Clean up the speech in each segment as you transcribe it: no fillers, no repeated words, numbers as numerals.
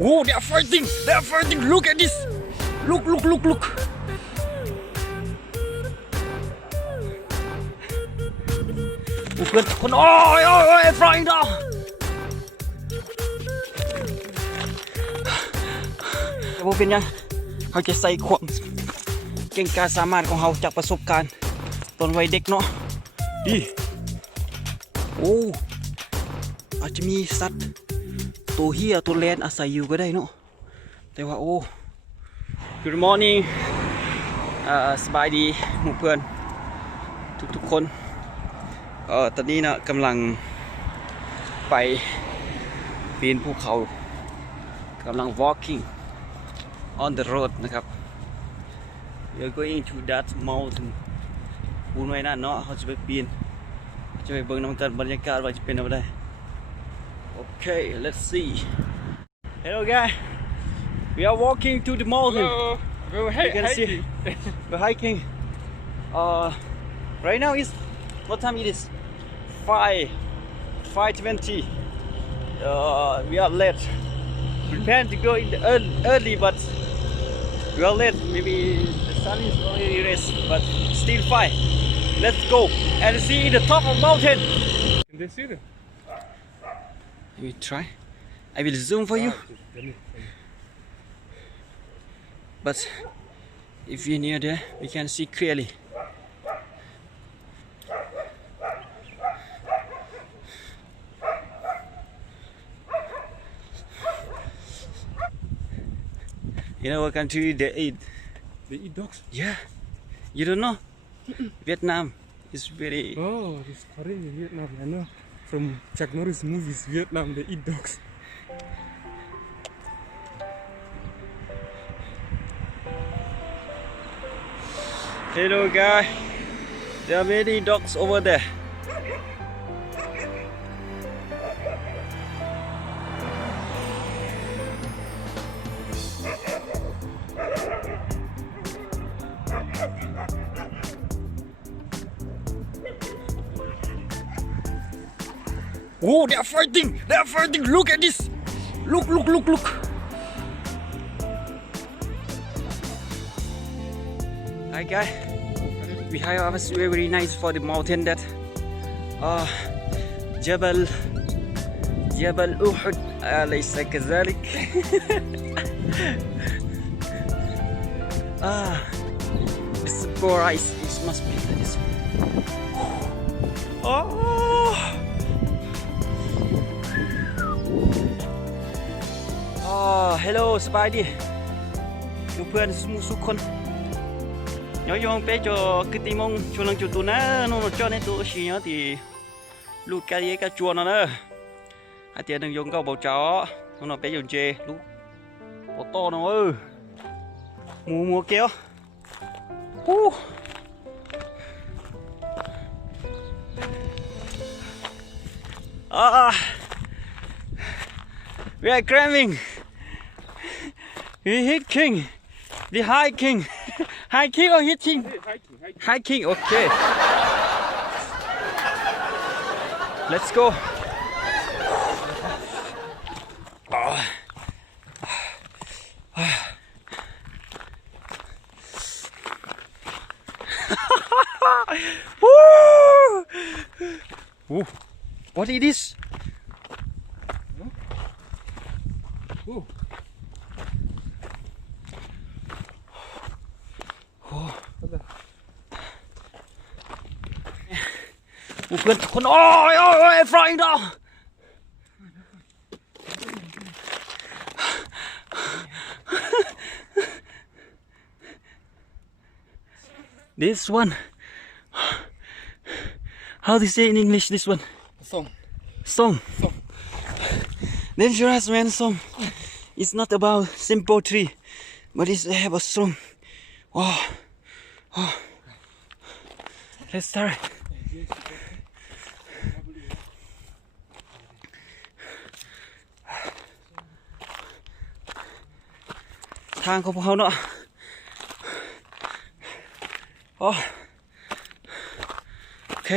Oh, they are fighting. They are fighting. Look at this. Look. เพื่อนคนโอ้ยฟลายดาวแต่ว่าเป็นยังเขาจะใส่ความเก่งกาจสามารถของเขาจากประสบการณ์ตอนวัยเด็กเนาะดีโอ้อาจจะมีสัตว์ตัวเหี้ยตัวแลนอาศัยอยู่ก็ได้เนาะแต่ว่าโอ้ Good morning สบายดีหมู่เพื่อนทุกคนตอนนี้นะกำลังไปปีนภูเขากำลัง walking on the road นะครับ we are going to that mountain ปูนไว้นั่นเนาะเขาจะไปปีนจะไปเบิ่งน้ำกันบรรยากาศว่าจะเป็นอะไรโอเค let's see hello guys we are walking to the mountain Hello. You can see we're hiking right now is what time it is 5:20 we are late we plan to go in the early but we are late maybe the sun is already raised but still fine let's go and see the top of mountain Can they see them? we try I will zoom for you but if you're near there we can see clearly You know what country they eat? They eat dogs? Yeah. You don't know? Vietnam is very... Oh, this Korean in Vietnam. I know from Chuck Norris movies, Vietnam, they eat dogs. Hello guys. There are many dogs over there. Oh, they are fighting! They are fighting! Look at this! Look! Hi guys. Behind us very nice for the mountain that جبل أحد أليس كذلك؟ This is ice. It must be like this. Hello สบายดีเพื่อนสุขคนยองไปจอคือตีมงชวนลังจุดตัวนะน้องจอในตัวเชียตีลูกกะเยกะจวนนะอาเตียนึงยงก็บอกจอน้องไปยงเจลูกโอโต้น้องมัวเกี้ยวwe are climbing we hit king the high king high king or hit king high king okay let's go what is this Oh. เพื่อนคนโอ้ยฟลายดาว This one how to say in English this one song dangerous man song it's not about simple tree but it's have a song oh let's startทางของพวกเขาเนาะโอเค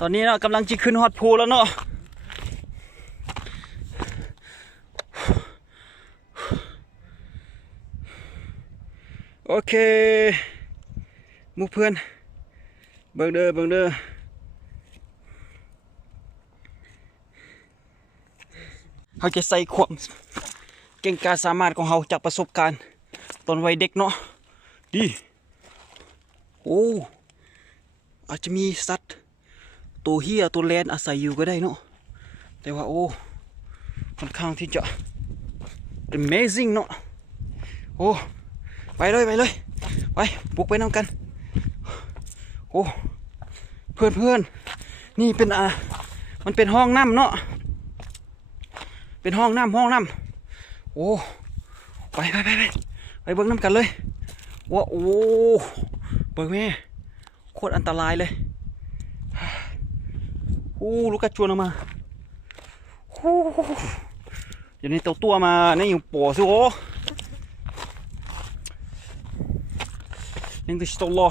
ตอนนี้เรากำลังจะขึ้นฮอดภูแล้วเนาะ โอเคหมู่เพื่อนเบิ่งเด้อเฮาจะใส่ความเก่งกาจสามารถของเฮาจากประสบการณ์ตอนวัยเด็กเนาะดีโอ้อาจจะมีสัตว์ตัวเหี้ยตัวแลนอาศัยอยู่ก็ได้เนาะแต่ว่าโอ้ค่อนข้างที่จะ amazing เนาะโอ้ไปเลยไปบุกไปนำกันโอ้เพื่อนนี่เป็นมันเป็นห้องน้ำเนาะเป็นห้องน้ำโอ้ไปเบิ่งน้ำกันเลยว้าโอ้เบิ่งแม่โคตรอันตรายเลยโอ้ลูกกระชวนออกมาโอ้อย่างนี้ตัวมาในอยู่ปอสิโอ้ยังติดตัวรอ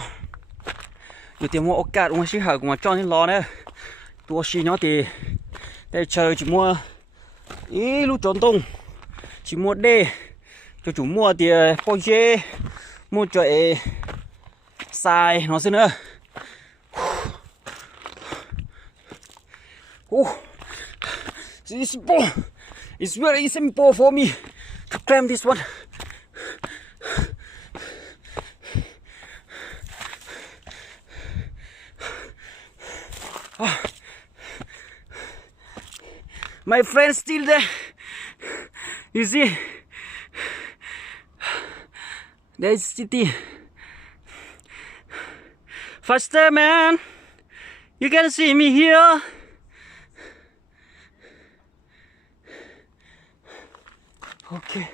อยู่เตรียมว่าโอกาสวันที่หากูมาจ้อนที่รอเนี่ยตัวชีเนาะตีได้เจอจิมัวลูกจอนตงจิมัวเด้cho chủ mua thì bao nhiêu mua cho xài nó xin nữa it's simple it's very simple for me to climb this one my friend still there you see there's city faster man you can see me here okay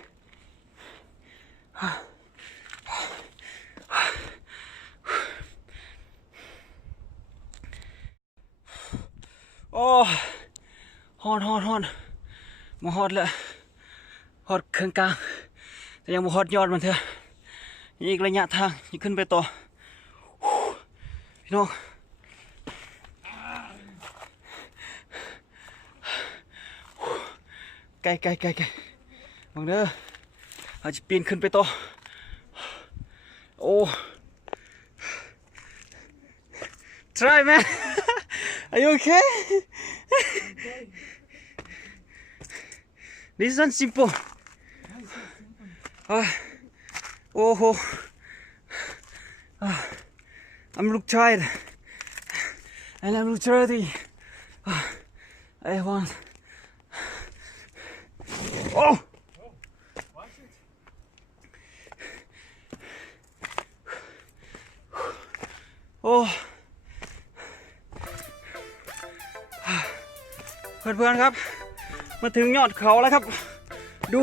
oh ฮอนมาฮอดแล้วฮอดเครื่องกลางแต่ยังบ่ฮอดยอดมันเถอะอีกระยะทางที่ขึ้นไปต่อพี่น้องไกลมองเด้ออาจจะปีนขึ้นไปต่อโอ้ try man are you okay this one simple oh I'm look tired and I'm look dirty I want oh oh เพื่อนๆครับมาถึงยอดเขาแล้วครับดู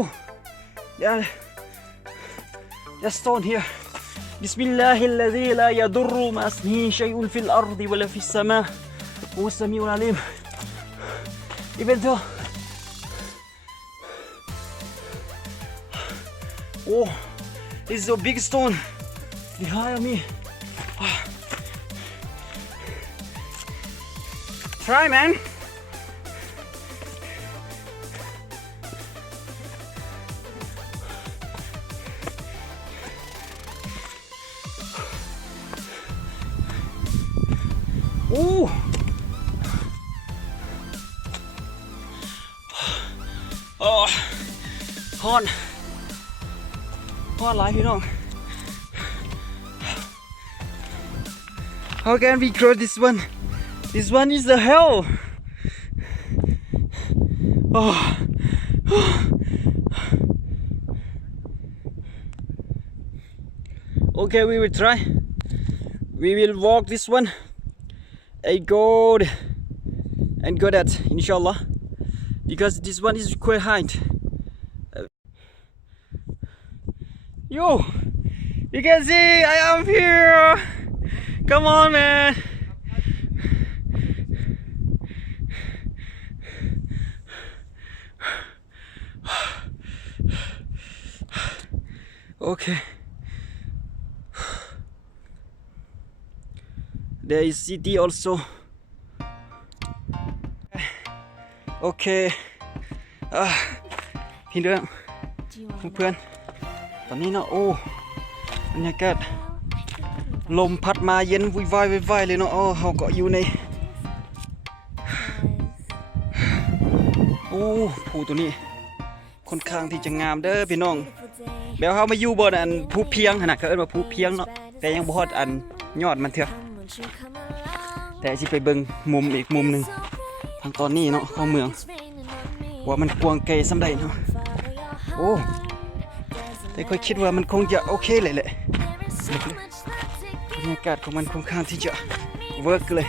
Just stone here. بسم الله الذي لا يضر مع اسمه شيء في الأرض ولا في السماء هو السميع العليم. Even though oh, this is a big stone behind me. Try, man. Ooh. Oh, hot life, you know. How can we cross this one? This one is the hell. Oh. Okay, we will try. We will walk this one. And go that, inshallah, because this one is quite high. You can see I am here. Come on, man. Okay. There is city also. Okay. พี่เพื่อนตอนนี้นะโอ้ บรรยากาศลมพัดมาเย็นวุ่ยวายเลยเนาะเฮาก็อยู่ในโอ้ผู้ตัวนี้ค่อนข้างที่จะงามเด้อพี่น้องแบบเฮามาอยู่บนอันภูเพียงขนาดก็เอิ้นว่าภูเพียงเนาะแต่ยังบ่ฮอดอันยอดมันเถอะแต่สิไปเบิ่งมุมอีกมุมนึงทางตอนนี้เนาะของเมืองว่ามันกว้างไกลส่ำใดเนาะโอ้แต่ค่อยคิดว่ามันคงจะโอเคเลยแหละบรรยากาศของมันค่อนข้างที่จะเวิร์กเลย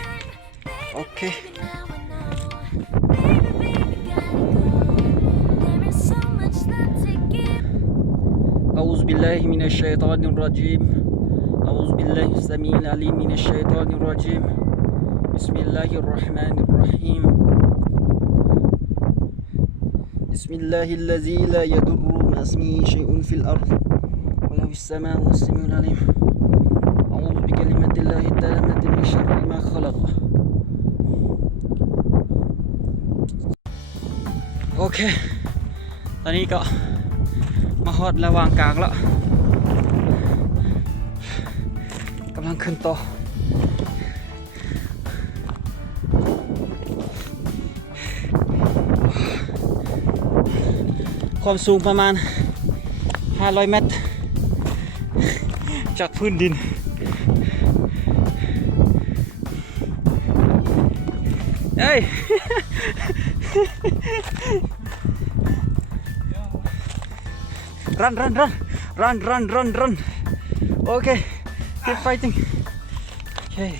โอเคأعوذ بالله من الشيطان الرجيم أعوذ بالله السميع العليم من الشيطان الرجيم بسم الله الرحمن الرحيم بسم الله الذي لا يضر مع اسمه شيء في الأرض ولا في السماء والسميع العليم أعوذ بكلمات الله التامة من شر ما خلقโอเคตอนนี้ก็มาฮอดระหว่างกลางแล้วกำลังขึ้นต่อความสูงประมาณ500เมตรจากพื้นดินเฮ้ยrun okay keep fighting okay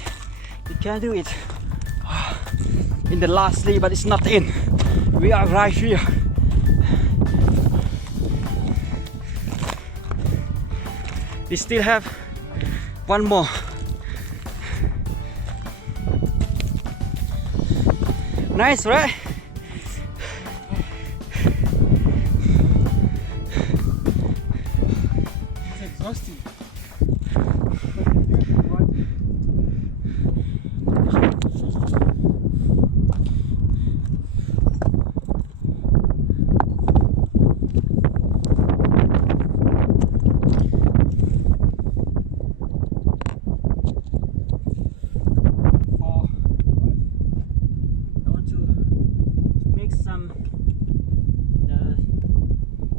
you can do it in the last lead but it's not in we are right here we still have one more nice right exhausting. I want to make some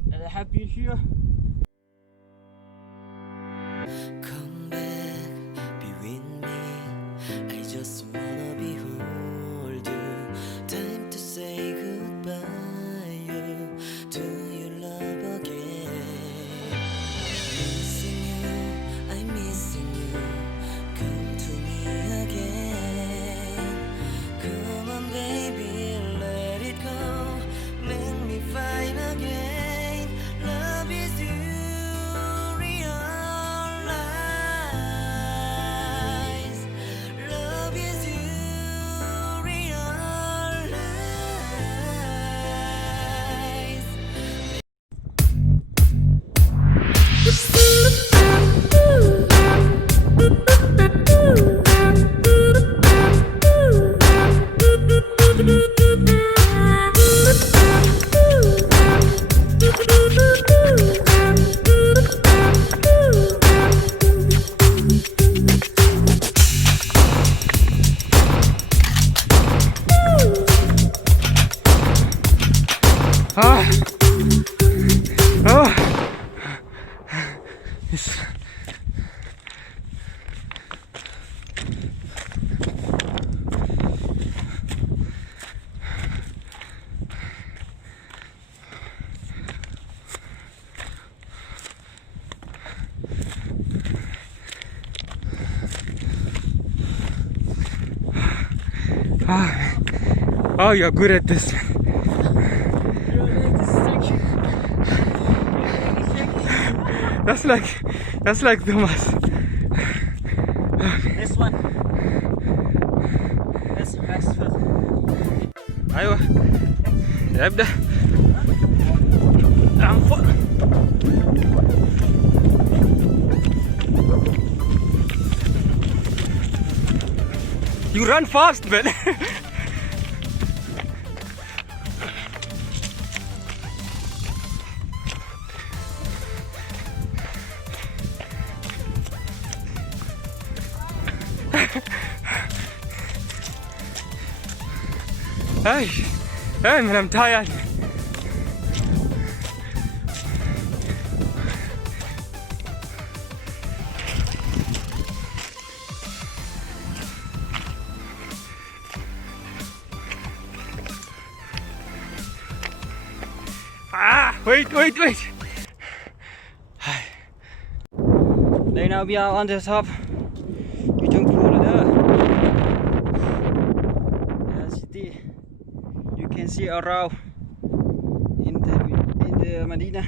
that I have been here Come back, be with me. I just wanna behold you. Time to say goodbye to your love again. Missing you, I'm missing you. Come to me again. Come on, baby, let it go. Make me fine again. Love is you. Oh, you're good at this. That's like the most. this one let's rest first أيوة ابدأ عفوا You run fast, man. Hey, hey man, I'm tired. Wait. Now we are on the top. You don't pull it up. The city. You can see around in the Medina.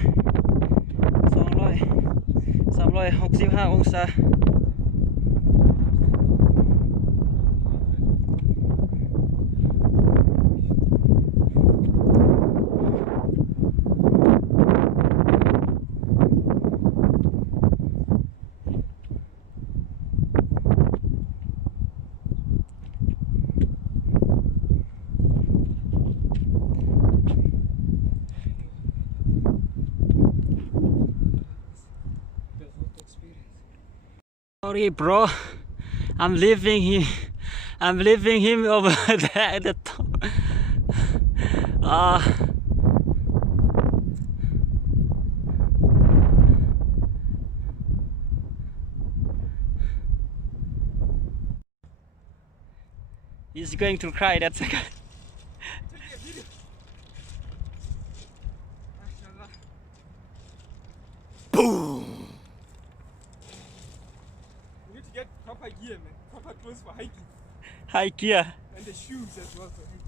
365 องศา Sorry, bro. I'm leaving him over there at the top. He's going to cry. That's a guy. Boom! You need to get proper gear, man. Proper clothes for hiking. High gear. And the shoes as well for hiking.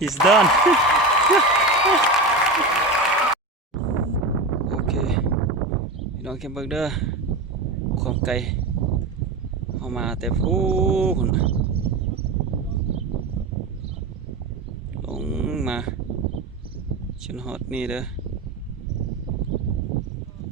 He's done. Okay. พี่น้องแคมเบิร์กเด้อความไกลเอามาแต่พูนลงมาชนฮอตนี่เด้อ